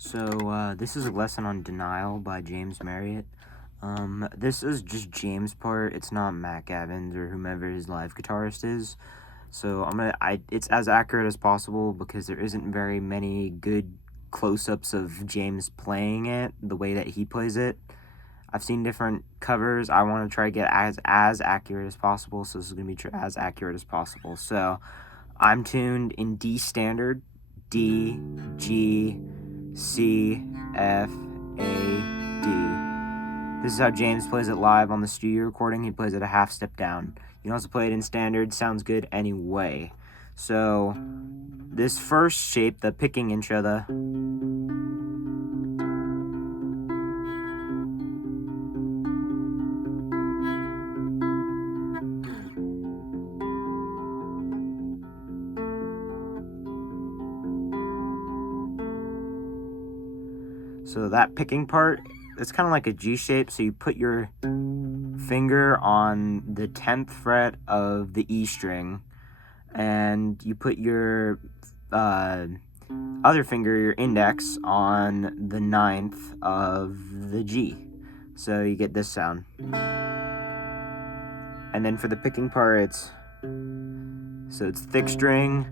This is a lesson on denial by James Marriott. This is just James' part. It's not Matt Evans or whomever his live guitarist is. So it's as accurate as possible because there isn't very many good close-ups of James playing it the way that he plays it. I've seen different covers. I want to try to get as accurate as possible, so this is going to be as accurate as possible. So I'm tuned in D standard, D, G, C, F, A, D. This is how James plays it live on the studio recording. He plays it a half step down. You can also play it in standard. Sounds good anyway. So this first shape, the picking intro, so that picking part, it's kind of like a G shape. So you put your finger on the 10th fret of the E string, and you put your other finger, your index, on the 9th of the G. So you get this sound. And then for the picking part, it's thick string,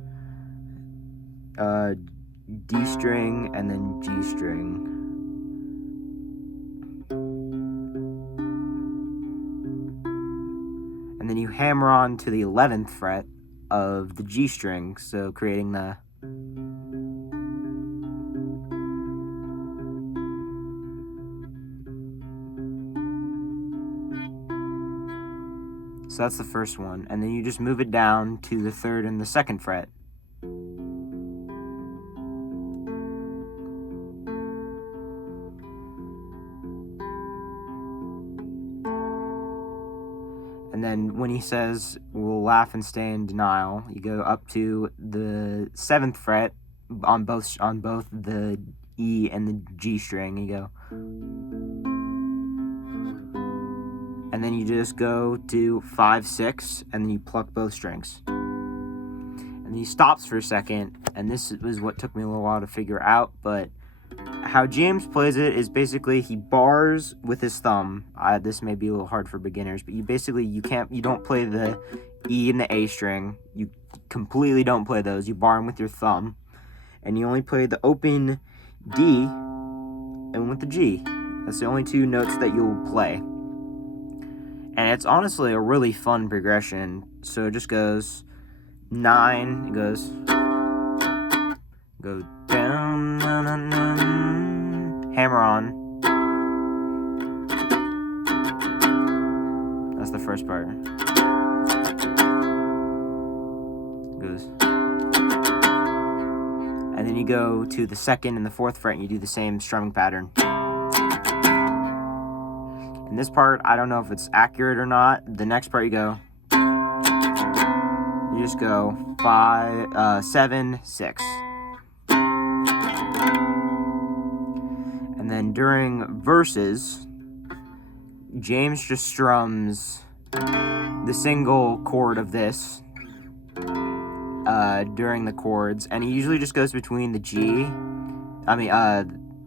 D string, and then G string. And then you hammer on to the 11th fret of the G string, so creating the so that's the first one, and then you just move it down to the 3rd and the 2nd fret. And then when he says, "We'll laugh and stay in denial," you go up to the 7th fret on both the E and the G string. You go, and then you just go to 5, 6, and then you pluck both strings. And then he stops for a second, and this was what took me a little while to figure out, but how James plays it is basically he bars with his thumb. This may be a little hard for beginners, but you don't play the E and the A string. You completely don't play those. You bar them with your thumb, and you only play the open D and with the G. That's the only two notes that you'll play. And it's honestly a really fun progression. So it just goes 9, it goes down, hammer on. That's the first part. Goes. And then you go to the 2nd and the 4th fret and you do the same strumming pattern. In this part, I don't know if it's accurate or not. The next part you just go 5, 7, 6. And then during verses, James just strums the single chord of this during the chords, and he usually just goes between the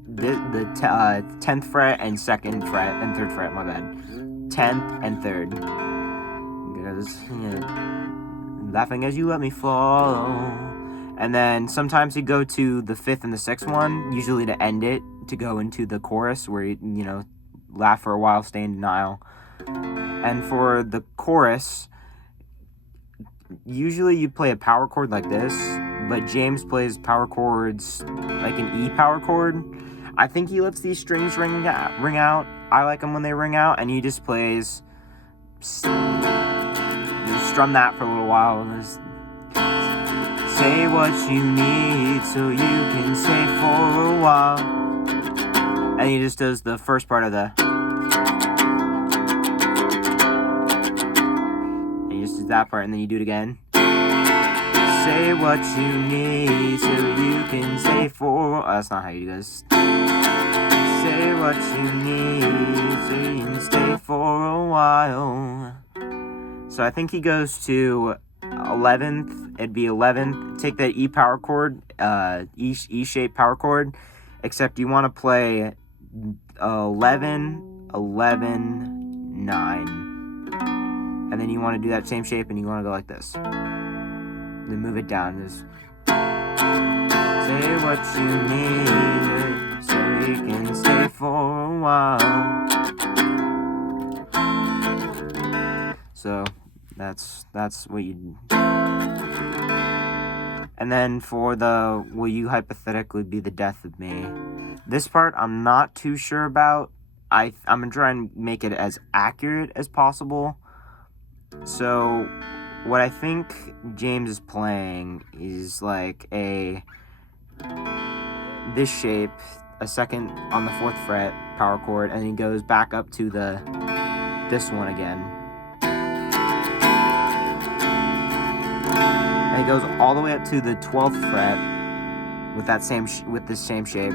the 10th fret and 2nd fret and 3rd fret, my bad. 10th and 3rd. He goes, laughing as you let me fall. And then sometimes you go to the 5th and the 6th one, usually to end it, to go into the chorus where you laugh for a while, stay in denial. And for the chorus, usually you play a power chord like this, but James plays power chords like an E power chord. I think he lets these strings ring out. I like them when they ring out, and he just plays. You strum that for a little while, and just say what you need so you can stay for a while. And he just does the first part of the. And he just does that part, and then you do it again. Say what you need so you can stay for. Oh, that's not how you do this. Say what you need so you can stay for a while. So I think he goes to 11th. It'd be 11th. Take that E power chord, E shape power chord, except you want to play 11, 11, 9. And then you want to do that same shape, and you want to go like this. Then move it down. Just say what you need so we can stay for a while. So that's what you. And then for the will you hypothetically be the death of me? This part I'm not too sure about. I'm gonna try and make it as accurate as possible. So what I think James is playing is like this shape, a second on the 4th fret power chord, and he goes back up to this one again. And he goes all the way up to the 12th fret with that with this same shape.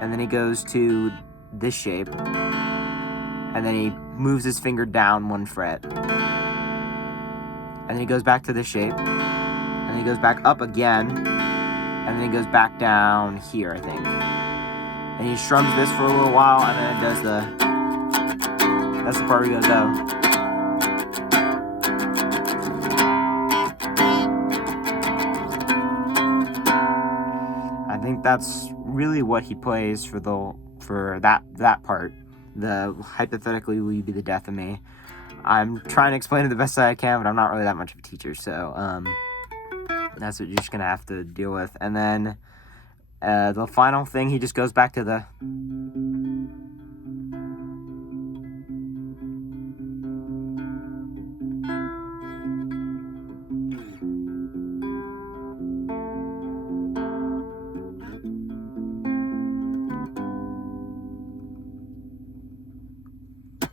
And then he goes to this shape. And then he moves his finger down 1 fret. And then he goes back to this shape. And then he goes back up again. And then he goes back down here, I think. And he strums this for a little while, and then it does that's the part where he goes, oh. I think that's really what he plays for that part. The hypothetically will you be the death of me. I'm trying to explain it the best I can, but I'm not really that much of a teacher, so that's what you're just gonna have to deal with. And then the final thing, he just goes back to the.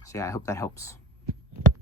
So yeah, I hope that helps.